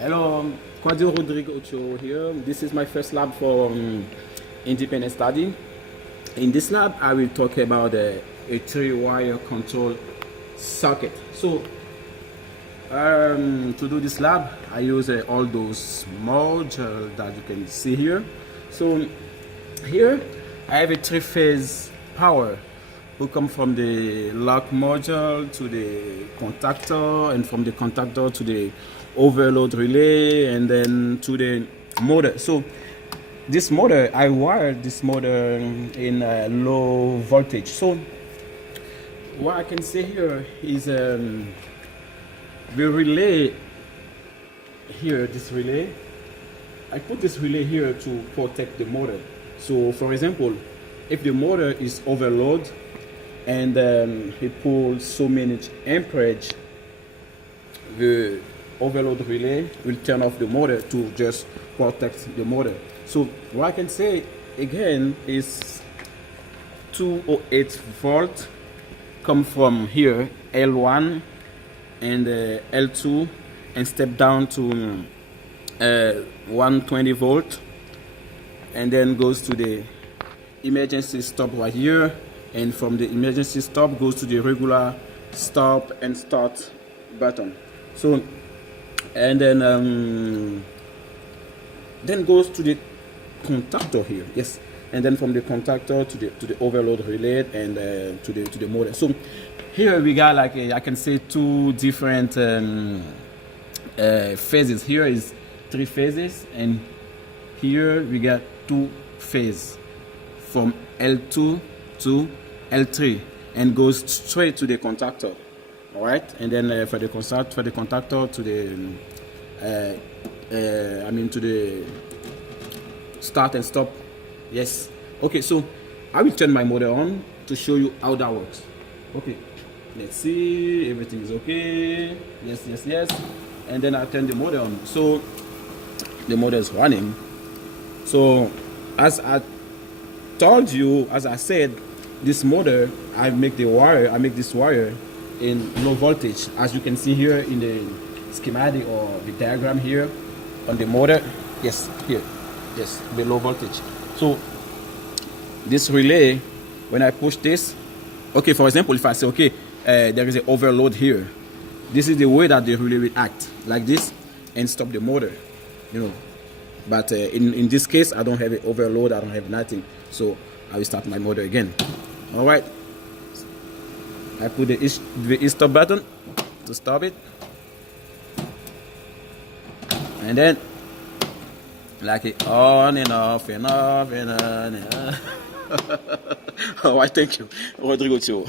Hello, Claudio Rodrigo Ochoa here. This is my first lab for independent study. In this lab, I will talk about a three-wire control circuit. So, to do this lab, I use all those modules that you can see here. So, here I have a three-phase power who come from the lock module to the contactor, and from the contactor to the overload relay, and then to the motor. So this motor, I wired this motor in low voltage. So what I can say here is the relay here, this relay, I put this relay here to protect the motor. So for example, if the motor is overload and it pulls so many amperage, the overload relay will turn off the motor to just protect the motor. So what I can say again is 208 volt come from here, L1 and L2, and step down to 120 volt, and then goes to the emergency stop right here, and from the emergency stop goes to the regular stop and start button. So and then goes to the contactor here, yes, and then from the contactor to the overload relay and to the motor. So here we got like I can say two different phases. Here is three phases, and here we got two phases from L2 to L3, and goes straight to the contactor. All right, and then for the contactor to the to the start and stop. Yes. Okay, so I will turn my motor on to show you how that works. Okay, let's see, everything is okay. Yes, and then I turn the motor on. So the motor is running. So as I told you, as I said, this motor, I make this wire in low voltage, as you can see here in the schematic or the diagram here on the motor. Yes, here, yes, the low voltage. So this relay, when I push this, okay, for example, if I say okay, there is an overload here, this is the way that the relay will act, like this, and stop the motor, you know. But in this case, I don't have an overload, I don't have nothing, so I will start my motor again. All right, I put the stop button to stop it, and then like it on and off and off and on and on. All right, thank you, Rodrigo Tio.